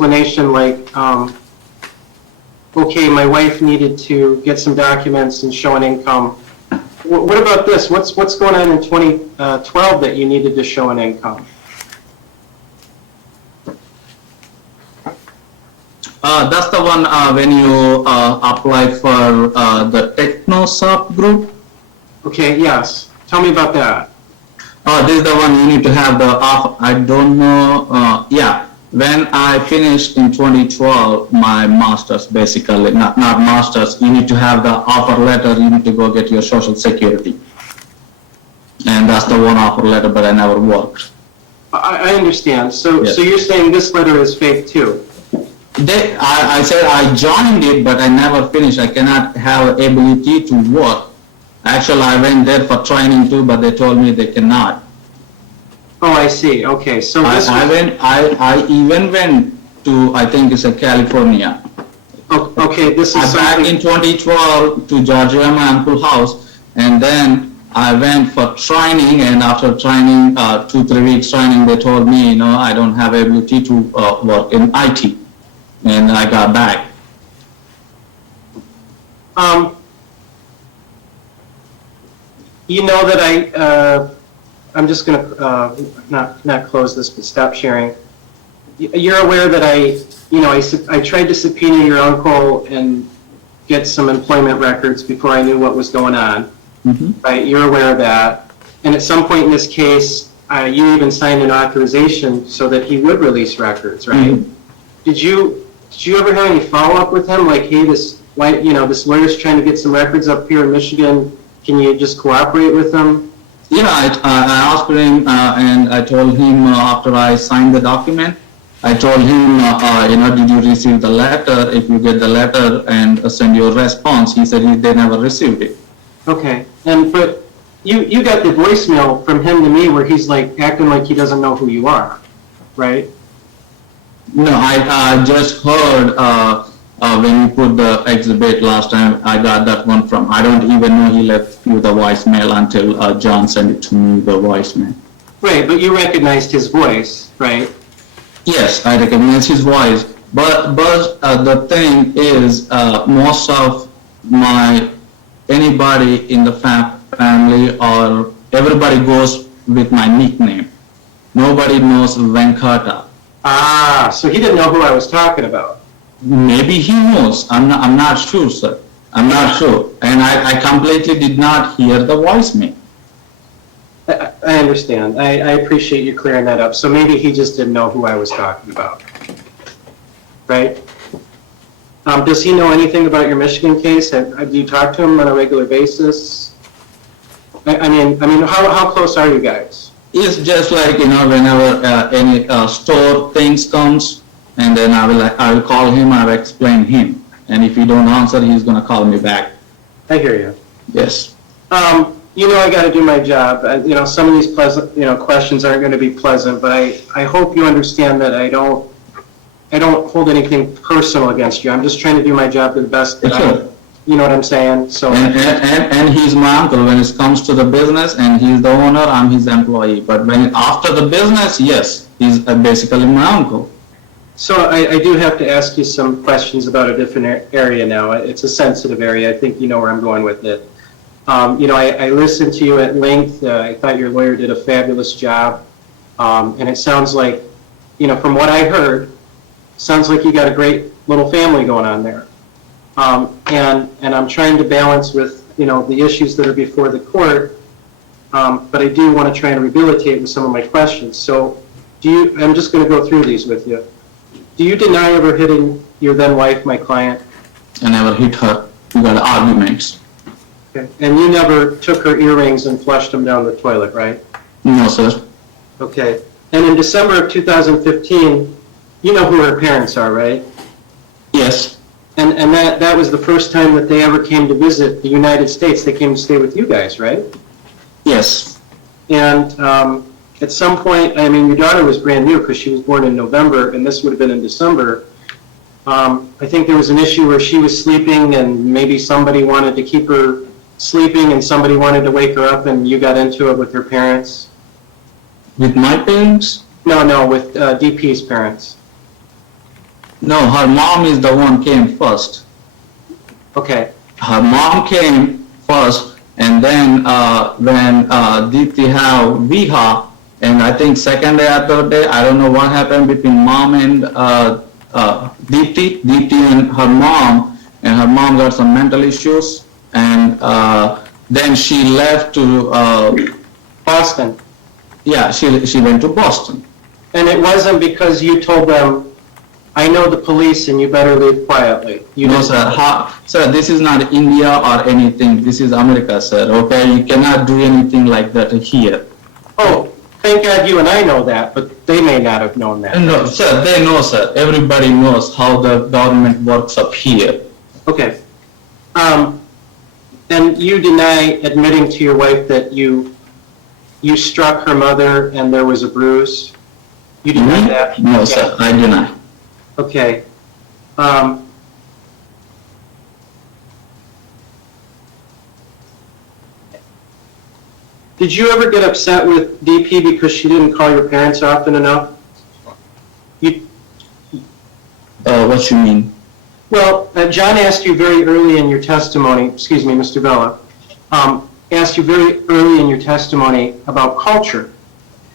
explanation like, okay, my wife needed to get some documents and show an income. What about this? What's going on in 2012 that you needed to show an income? That's the one when you apply for the TechnoSop group. Okay, yes. Tell me about that. This is the one you need to have the offer. I don't know. Yeah, when I finished in 2012 my master's, basically not master's, you need to have the offer letter. You need to go get your social security, and that's the one offer letter. But I never worked. I understand. So Yes. so you're saying this letter is fake too? I said I joined it, but I never finished. I cannot have ability to work. Actually, I went there for training too, but they told me they cannot. Oh, I see. Okay, so this I even went to, I think it's California. okay, this is Back something. in 2012 to Georgia, my uncle's house, and then I went for training, and after training, 2-3 weeks training, they told me, I don't have ability to work in IT, and I got back. You know that I'm just going to not close this, but stop sharing. You're aware that I tried to subpoena your uncle and get some employment records before I knew what was going on. Mm-hmm. Right? You're aware of that. And at some point in this case, you even signed an authorization so that he would release records, right? Mm-hmm. Did you ever have any follow-up with him? Like, hey, this lawyer's trying to get some records up here in Michigan. Can you just cooperate with them? Yeah, I asked him, and I told him after I signed the document, I told him, did you receive the letter? If you get the letter and send your response, he said they never received it. Okay, but you got the voicemail from him to me where he's like acting like he doesn't know who you are, right? No, I just heard when you put the exhibit last time, I got that one from, I don't even know he left you the voicemail until John sent it to me, the voicemail. Right, but you recognized his voice, right? Yes, I recognize his voice, but the thing is, most of anybody in the family or everybody goes with my nickname. Nobody knows Venkata. Ah, so he didn't know who I was talking about. Maybe he knows. I'm not sure, sir. I'm not sure. And I completely did not hear the voicemail. I understand. I appreciate you clearing that up. So maybe he just didn't know who I was talking about. Right? Does he know anything about your Michigan case? Do you talk to him on a regular basis? I mean, how close are you guys? It's just like, whenever any store things comes, and then I will call him, I will explain him. And if he don't answer, he's going to call me back. I hear you. Yes. I got to do my job. Some of these pleasant, questions aren't going to be pleasant, but I hope you understand that I don't hold anything personal against you. I'm just trying to do my job to the best that I, you know what I'm saying? So. And he's my uncle when it comes to the business, and he's the owner, I'm his employee. But when after the business, yes, he's basically my uncle. So I do have to ask you some questions about a different area now. It's a sensitive area. I think you know where I'm going with it. I listened to you at length. I thought your lawyer did a fabulous job. And it sounds like, from what I heard, sounds like you got a great little family going on there. And I'm trying to balance with, the issues that are before the court. But I do want to try and rehabilitate with some of my questions. So I'm just going to go through these with you. Do you deny ever hitting your then wife, my client? I never hit her. We got arguments. Okay. And you never took her earrings and flushed them down the toilet, right? No, sir. Okay. And in December of 2015, you know who her parents are, right? Yes. And that was the first time that they ever came to visit the United States. They came to stay with you guys, right? Yes. And at some point, your daughter was brand new because she was born in November, and this would have been in December. I think there was an issue where she was sleeping, and maybe somebody wanted to keep her sleeping, and somebody wanted to wake her up, and you got into it with her parents. With my parents? No, with DP's parents. No, her mom is the one came first. Okay, Her mom came first, and then when Deepti have Viha, and I think second day or third day, I don't know what happened between mom and Deepti and her mom got some mental issues, and then she left to, Boston. yeah, she went to Boston. And it wasn't because you told them, I know the police and you better leave quietly. You No, didn't- sir. Sir, this is not India or anything. This is America, sir. Okay, you cannot do anything like that here. Oh, thank God you and I know that, but they may not have known that. No, sir, they know, sir. Everybody knows how the government works up here. Okay. And you deny admitting to your wife that you struck her mother and there was a bruise? You deny that? No, sir, I deny. Okay. Did you ever get upset with DP because she didn't call your parents often enough? You, What you mean? well, John asked you very early in your testimony, excuse me, Mr. Vella, asked you very early in your testimony about culture.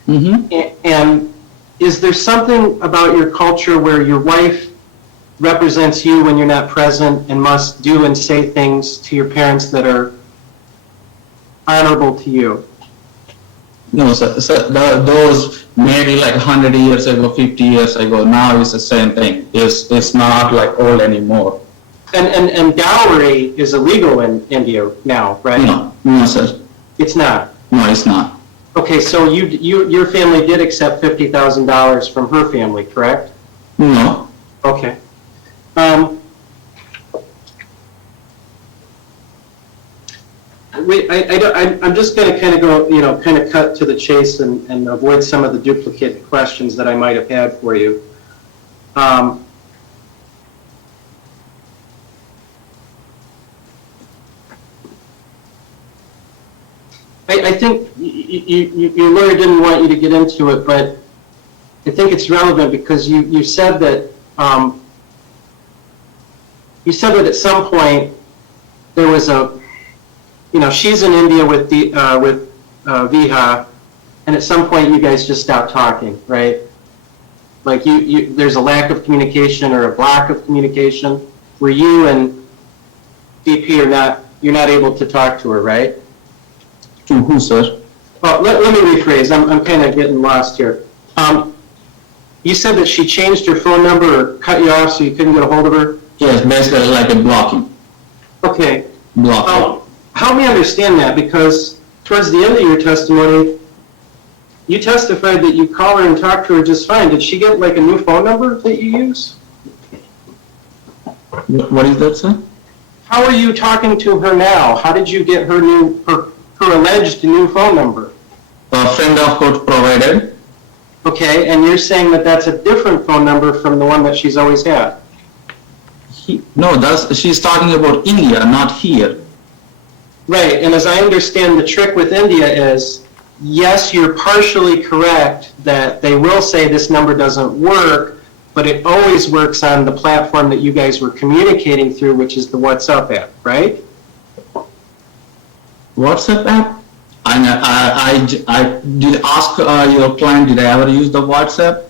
Mm-hmm. And is there something about your culture where your wife represents you when you're not present and must do and say things to your parents that are honorable to you? No, sir. Those maybe like 100 years ago, 50 years ago, now it's the same thing. It's not like old anymore. And dowry is illegal in India now, right? No, sir. It's not. No, it's not. Okay, so your family did accept $50,000 from her family, correct? No. Okay. I'm just going to kind of go, kind of cut to the chase and avoid some of the duplicate questions that I might have had for you. I think your lawyer didn't want you to get into it, but I think it's relevant because you said that at some point there was she's in India with Viha, and at some point you guys just stopped talking, right? Like there's a lack of communication or a block of communication where you and DP you're not able to talk to her, right? To who, sir? Well, let me rephrase. I'm kind of getting lost here. You said that she changed her phone number or cut you off so you couldn't get a hold of her? Yes, basically like a blocking. Okay. Blocking. Help me understand that, because towards the end of your testimony, you testified that you call her and talk to her just fine. Did she get like a new phone number that you use? What is that, sir? How are you talking to her now? How did you get her alleged new phone number? A friend of court provided. Okay, and you're saying that that's a different phone number from the one that she's always had? She's talking about India, not here. Right, and as I understand, the trick with India is, yes, you're partially correct that they will say this number doesn't work, but it always works on the platform that you guys were communicating through, which is the WhatsApp app, right? WhatsApp app? I did ask your client, did I ever use the WhatsApp?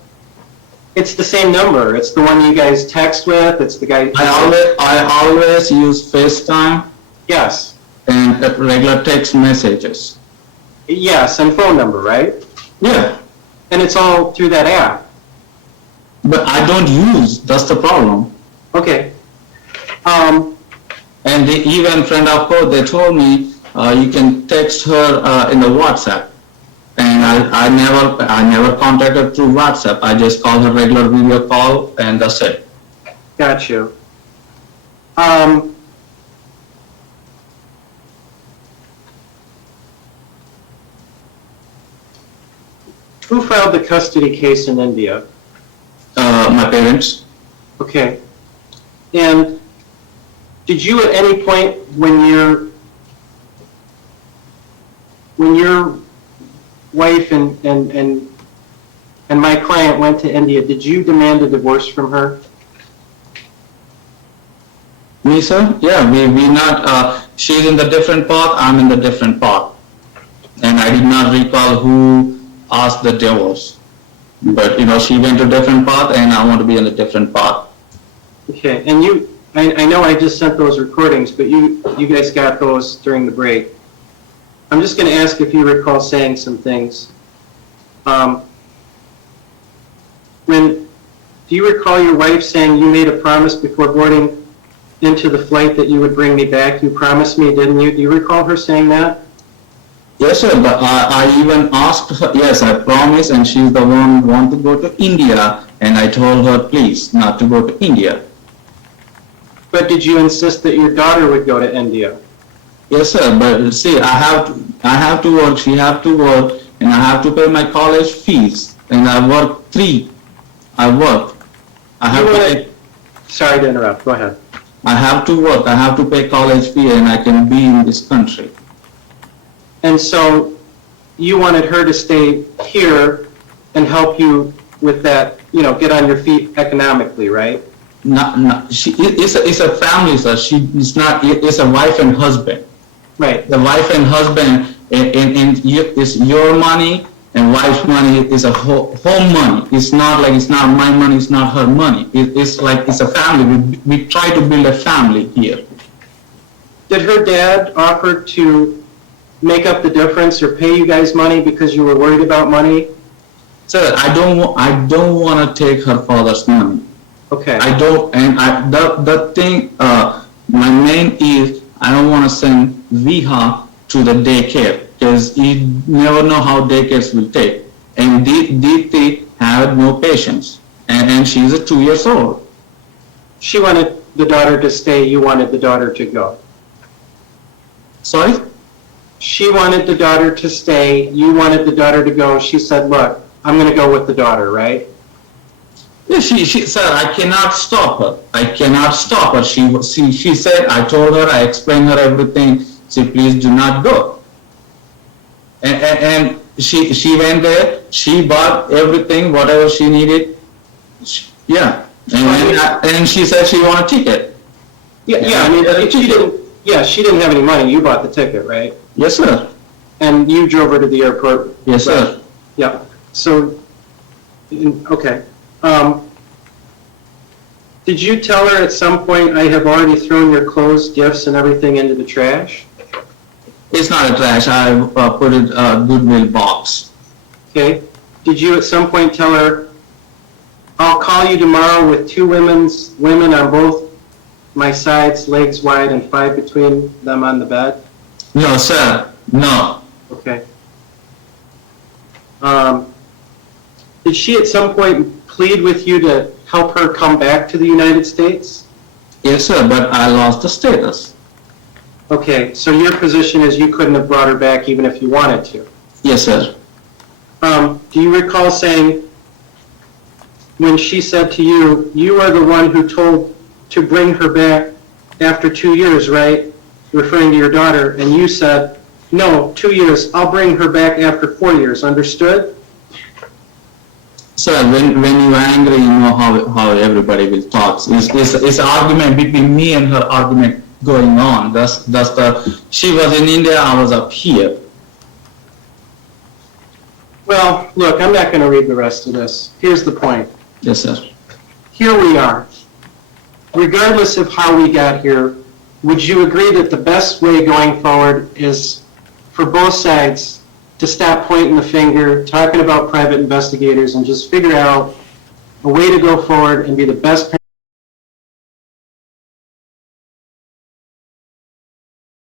It's the same number. It's the one you guys text with. It's the guy. I always use FaceTime. Yes. And regular text messages. Yes, and phone number, right? Yeah. And it's all through that app. But I don't use, that's the problem. Okay. And even friend of course, they told me you can text her in the WhatsApp. And I never contacted through WhatsApp. I just called her regular video call and that's it. Got you. Who filed the custody case in India? My parents. Okay. And did you at any point when your wife and my client went to India, did you demand a divorce from her? Me, sir? Yeah, we not, she's in the different path, I'm in the different path. And I did not recall who asked the divorce. But, she went to different path and I want to be on a different path. Okay, and I know I just sent those recordings, but you guys got those during the break. I'm just going to ask if you recall saying some things. Do you recall your wife saying you made a promise before boarding into the flight that you would bring me back? You promised me, didn't you? Do you recall her saying that? Yes, sir, but I even asked her, yes, I promised, and she's the one who want to go to India, and I told her, please, not to go to India. But did you insist that your daughter would go to India? Yes, sir, but see, I have to work, she have to work, and I have to pay my college fees, and I work I have to pay, Sorry to interrupt, go ahead. I have to work, I have to pay college fee, and I can be in this country. And so you wanted her to stay here and help you with that, get on your feet economically, right? No, it's a family, sir. It's a wife and husband. Right. The wife and husband, and it's your money, and wife's money is a home money. It's not my money, it's not her money. It's like, it's a family. We try to build a family here. Did her dad offer to make up the difference or pay you guys money because you were worried about money? Sir, I don't want to take her father's money. Okay. The thing, my main is, I don't want to send Viha to the daycare, because you never know how daycares will take. And Deepthi had no patience, and she's 2 years old. She wanted the daughter to stay, you wanted the daughter to go. Sorry? She wanted the daughter to stay, you wanted the daughter to go. She said, look, I'm going to go with the daughter, right? Yeah, sir, I cannot stop her. I cannot stop her. She said, I told her, I explained her everything. She, please do not go. And she went there. She bought everything, whatever she needed. Yeah. And she said she want a ticket. Yeah, I mean, if she didn't. Yeah, she didn't have any money. You bought the ticket, right? Yes, sir. And you drove her to the airport. Yes, sir. Yeah. So, okay. Did you tell her at some point, I have already thrown your clothes, gifts, and everything into the trash? It's not a trash. I put it Goodwill box. Okay. Did you at some point tell her, I'll call you tomorrow with two women on both my sides, legs wide, and 5 between them on the bed? No, sir. No. Okay. Did she at some point plead with you to help her come back to the United States? Yes, sir, but I lost the status. Okay, so your position is you couldn't have brought her back even if you wanted to? Yes, sir. Do you recall saying, when she said to you, you are the one who told to bring her back after 2 years, right? Referring to your daughter, and you said, no, 2 years, I'll bring her back after 4 years, understood? Sir, when you're angry, you know how everybody will talk. It's an argument between me and her argument going on. She was in India, I was up here. Well, look, I'm not going to read the rest of this. Here's the point. Yes, sir. Here we are. Regardless of how we got here, would you agree that the best way going forward is for both sides to stop pointing the finger, talking about private investigators, and just figure out a way to go forward and be the best